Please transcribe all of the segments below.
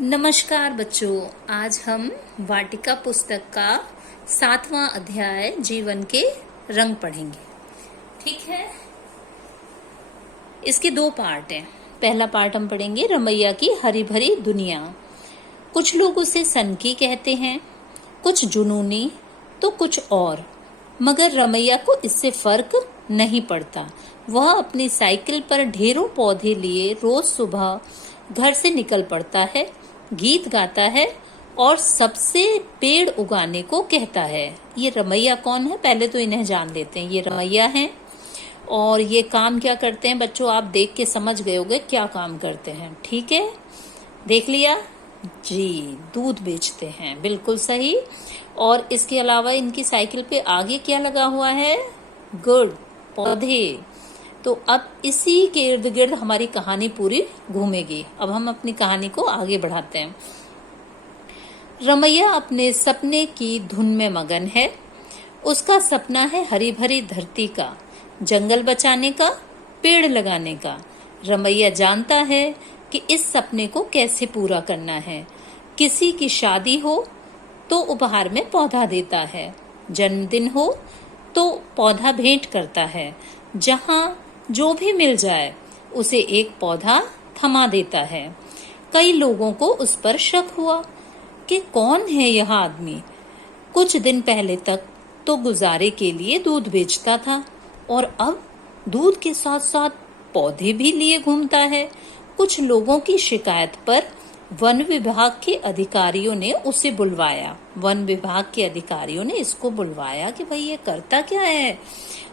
नमस्कार बच्चों, आज हम वाटिका पुस्तक का 7वां अध्याय जीवन के रंग पढ़ेंगे। ठीक है, इसके 2 पार्ट हैं। पहला पार्ट हम पढ़ेंगे रमैया की हरी भरी दुनिया। कुछ लोग उसे सनकी कहते हैं, कुछ जुनूनी तो कुछ और, मगर रमैया को इससे फर्क नहीं पड़ता। वह अपनी साइकिल पर ढेरों पौधे लिए रोज सुबह घर से निकल पड़ता है, गीत गाता है और सबसे पेड़ उगाने को कहता है। ये रमैया कौन है, पहले तो इन्हें जान लेते हैं। ये रमैया हैं और ये काम क्या करते हैं बच्चों, आप देख के समझ गए होंगे क्या काम करते हैं। ठीक है, देख लिया जी, दूध बेचते हैं, बिल्कुल सही। और इसके अलावा इनकी साइकिल पे आगे क्या लगा हुआ है, गुड, पौधे। तो अब इसी के इर्द गिर्द हमारी कहानी पूरी घूमेगी। अब हम अपनी कहानी को आगे बढ़ाते हैं। रमैया अपने सपने की धुन में मगन है। उसका सपना है हरी भरी धरती का, जंगल बचाने का, पेड़ लगाने का। रमैया जानता है कि इस सपने को कैसे पूरा करना है। किसी की शादी हो तो उपहार में पौधा देता है, जन्मदिन हो तो पौधा भेंट करता है। जहां जो भी मिल जाए उसे एक पौधा थमा देता है। कई लोगों को उस पर शक हुआ कि कौन है यह आदमी। कुछ दिन पहले तक तो गुजारे के लिए दूध बेचता था और अब दूध के साथ साथ पौधे भी लिए घूमता है। कुछ लोगों की शिकायत पर वन विभाग के अधिकारियों ने उसे बुलवाया। वन विभाग के अधिकारियों ने इसको बुलवाया कि भाई ये करता क्या है,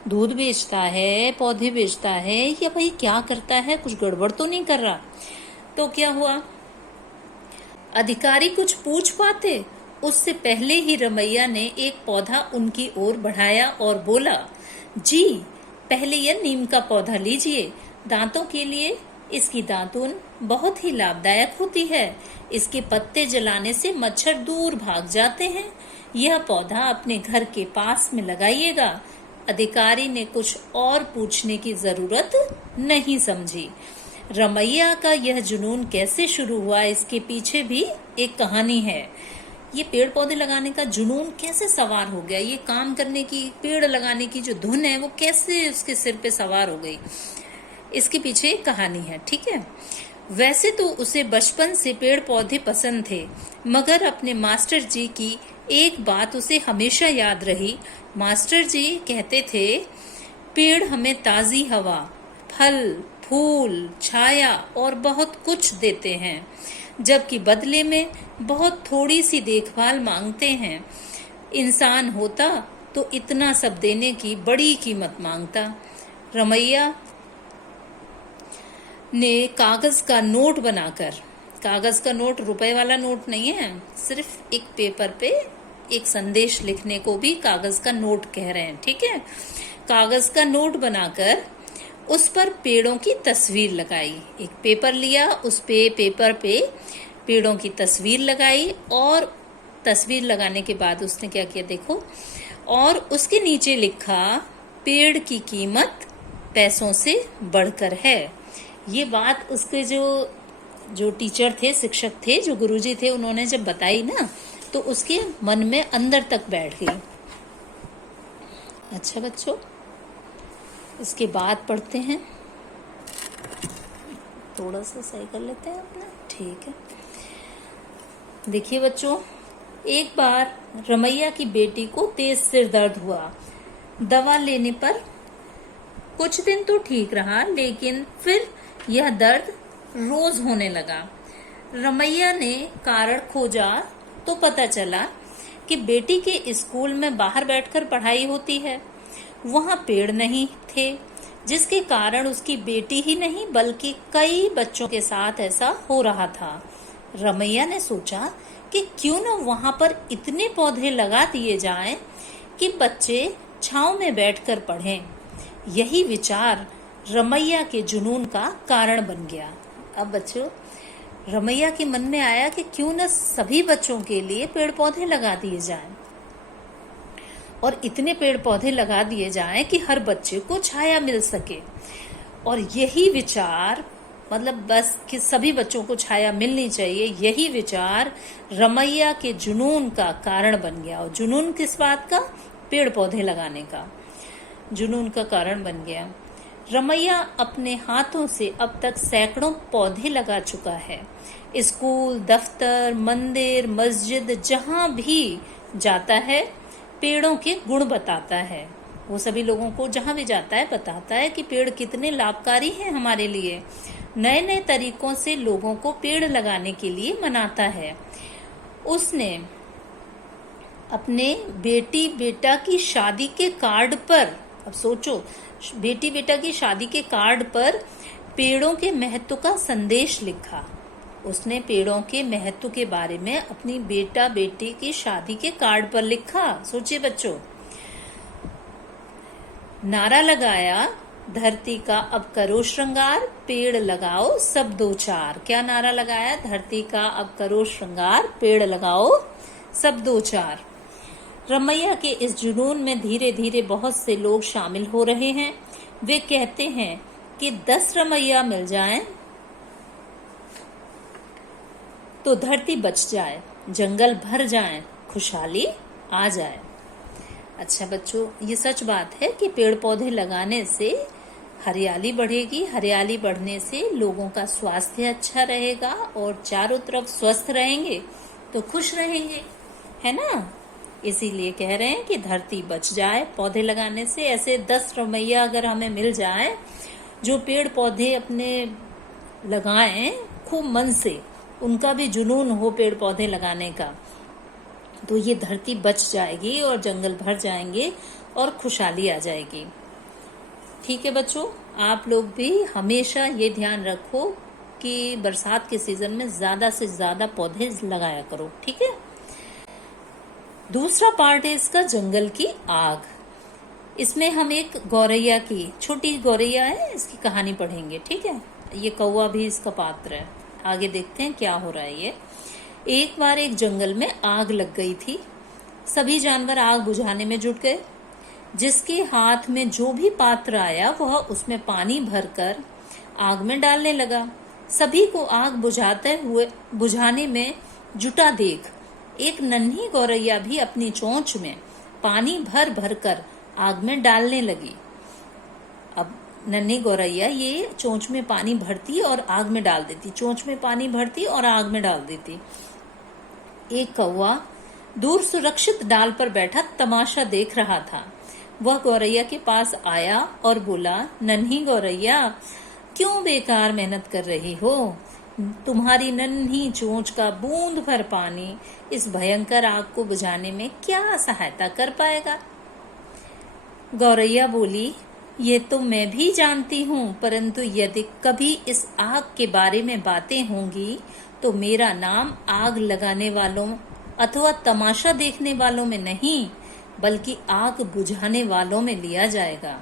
दूध बेचता है, पौधे बेचता है, या भाई क्या करता है, कुछ गड़बड़ तो नहीं कर रहा। तो क्या हुआ, अधिकारी कुछ पूछ पाते उससे पहले ही रमैया ने एक पौधा उनकी ओर बढ़ाया और बोला, जी पहले यह नीम का पौधा लीजिए। दांतों के लिए इसकी दातून बहुत ही लाभदायक होती है। इसके पत्ते जलाने से मच्छर दूर भाग जाते हैं। यह पौधा अपने घर के पास में लगाइएगा। अधिकारी ने कुछ और पूछने की जरूरत नहीं समझी। रमैया का यह जुनून कैसे शुरू हुआ, इसके पीछे भी एक कहानी है। ये पेड़ पौधे लगाने का जुनून कैसे सवार हो गया, ये काम करने की, पेड़ लगाने की जो धुन है वो कैसे उसके सिर पे सवार हो गई, इसके पीछे एक कहानी है। ठीक है, वैसे तो उसे बचपन से पेड़ पौधे पसंद थे, मगर अपने मास्टर जी की एक बात उसे हमेशा याद रही। मास्टर जी कहते थे, पेड़ हमें ताजी हवा, फल, फूल, छाया और बहुत कुछ देते हैं, जबकि बदले में बहुत थोड़ी सी देखभाल मांगते हैं। इंसान होता तो इतना सब देने की बड़ी कीमत मांगता। रमैया ने कागज का नोट बनाकर, कागज का नोट रुपए वाला नोट नहीं है, सिर्फ एक पेपर पे एक संदेश लिखने को भी कागज का नोट कह रहे हैं। ठीक है, कागज का नोट बनाकर उस पर पेड़ों की तस्वीर लगाई। एक पेपर लिया, उस पे पेपर पे पेड़ों की तस्वीर लगाई और तस्वीर लगाने के बाद उसने क्या किया देखो, और उसके नीचे लिखा, पेड़ की कीमत पैसों से बढ़कर है। ये बात उसके जो टीचर थे, शिक्षक थे, जो गुरुजी थे, उन्होंने जब बताई ना तो उसके मन में अंदर तक बैठ गई। अच्छा बच्चों, इसके बाद पढ़ते हैं, थोड़ा सा सही कर लेते हैं अपना। ठीक है, देखिए बच्चों, एक बार रमैया की बेटी को तेज सिर दर्द हुआ। दवा लेने पर कुछ दिन तो ठीक रहा, लेकिन फिर यह दर्द रोज होने लगा। रमैया ने कारण खोजा तो पता चला कि बेटी के स्कूल में बाहर बैठकर पढ़ाई होती है। वहां पेड़ नहीं थे, जिसके कारण उसकी बेटी ही नहीं बल्कि कई बच्चों के साथ ऐसा हो रहा था। रमैया ने सोचा कि क्यों न वहां पर इतने पौधे लगा दिए जाएं कि बच्चे छांव में बैठकर पढ़ें। यही विचार रमैया के जुनून का कारण बन गया। अब बच्चों, रमैया के मन में आया कि क्यों न सभी बच्चों के लिए पेड़ पौधे लगा दिए जाएं और इतने पेड़ पौधे लगा दिए जाएं कि हर बच्चे को छाया मिल सके। और यही विचार मतलब बस कि सभी बच्चों को छाया मिलनी चाहिए, यही विचार रमैया के जुनून का कारण बन गया। और जुनून किस बात का? पेड़ पौधे लगाने का जुनून का कारण बन गया। रमैया अपने हाथों से अब तक सैकड़ों पौधे लगा चुका है। स्कूल, दफ्तर, मंदिर, मस्जिद, जहां भी जाता है पेड़ों के गुण बताता है। वो सभी लोगों को जहां भी जाता है बताता है कि पेड़ कितने लाभकारी हैं हमारे लिए। नए नए तरीकों से लोगों को पेड़ लगाने के लिए मनाता है। उसने अपने बेटी बेटा की शादी के कार्ड पर, अब सोचो, बेटी बेटा की शादी के कार्ड पर पेड़ों के महत्व का संदेश लिखा। उसने पेड़ों के महत्व के बारे में अपनी बेटा बेटी की शादी के कार्ड पर लिखा। सोचिए बच्चों, नारा लगाया, धरती का अब करो श्रृंगार, पेड़ लगाओ सब दो चार। क्या नारा लगाया? धरती का अब करो श्रृंगार, पेड़ लगाओ सब दो चार। रमैया के इस जुनून में धीरे धीरे बहुत से लोग शामिल हो रहे हैं। वे कहते हैं कि 10 रमैया मिल जाएं तो धरती बच जाए, जंगल भर जाएं, खुशहाली आ जाए। अच्छा बच्चों, ये सच बात है कि पेड़ पौधे लगाने से हरियाली बढ़ेगी। हरियाली बढ़ने से लोगों का स्वास्थ्य अच्छा रहेगा और चारों तरफ स्वस्थ रहेंगे तो खुश रहेंगे, है ना? इसीलिए कह रहे हैं कि धरती बच जाए पौधे लगाने से। ऐसे 10 रमैया अगर हमें मिल जाए जो पेड़ पौधे अपने लगाएं खूब मन से, उनका भी जुनून हो पेड़ पौधे लगाने का, तो ये धरती बच जाएगी और जंगल भर जाएंगे और खुशहाली आ जाएगी। ठीक है बच्चों, आप लोग भी हमेशा ये ध्यान रखो कि बरसात के सीजन में ज्यादा से ज्यादा पौधे लगाया करो। ठीक है। दूसरा पार्ट है इसका, जंगल की आग। इसमें हम एक गौरैया की, छोटी गौरैया है, इसकी कहानी पढ़ेंगे। ठीक है। ये कौवा भी इसका पात्र है। आगे देखते हैं क्या हो रहा है ये। एक बार एक जंगल में आग लग गई थी। सभी जानवर आग बुझाने में जुट गए। जिसके हाथ में जो भी पात्र आया वह उसमें पानी भरकर आग में डालने लगा। सभी को आग बुझाने में जुटा देख एक नन्ही गौरैया भी अपनी चोंच में पानी भर भर कर आग में डालने लगी। अब नन्ही गौरैया ये चोंच में पानी भरती और आग में डाल देती, चोंच में पानी भरती और आग में डाल देती। एक कौवा दूर सुरक्षित डाल पर बैठा तमाशा देख रहा था। वह गौरैया के पास आया और बोला, नन्ही गौरैया, क्यों बेकार मेहनत कर रही हो? तुम्हारी नन्ही चोंच का बूंद भर पानी इस भयंकर आग को बुझाने में क्या सहायता कर पाएगा? गौरैया बोली, ये तो मैं भी जानती हूँ, परंतु यदि कभी इस आग के बारे में बातें होंगी तो मेरा नाम आग लगाने वालों अथवा तमाशा देखने वालों में नहीं, बल्कि आग बुझाने वालों में लिया जाएगा।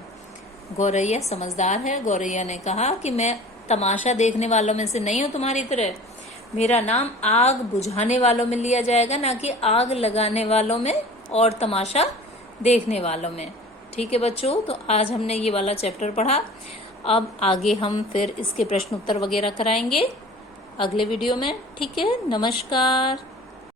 गौरैया समझदार है। गौरैया ने कहा कि मैं तमाशा देखने वालों में से नहीं हूँ तुम्हारी तरह, मेरा नाम आग बुझाने वालों में लिया जाएगा, ना कि आग लगाने वालों में और तमाशा देखने वालों में। ठीक है बच्चों, तो आज हमने ये वाला चैप्टर पढ़ा। अब आगे हम फिर इसके प्रश्न उत्तर वगैरह कराएंगे अगले वीडियो में। ठीक है, नमस्कार।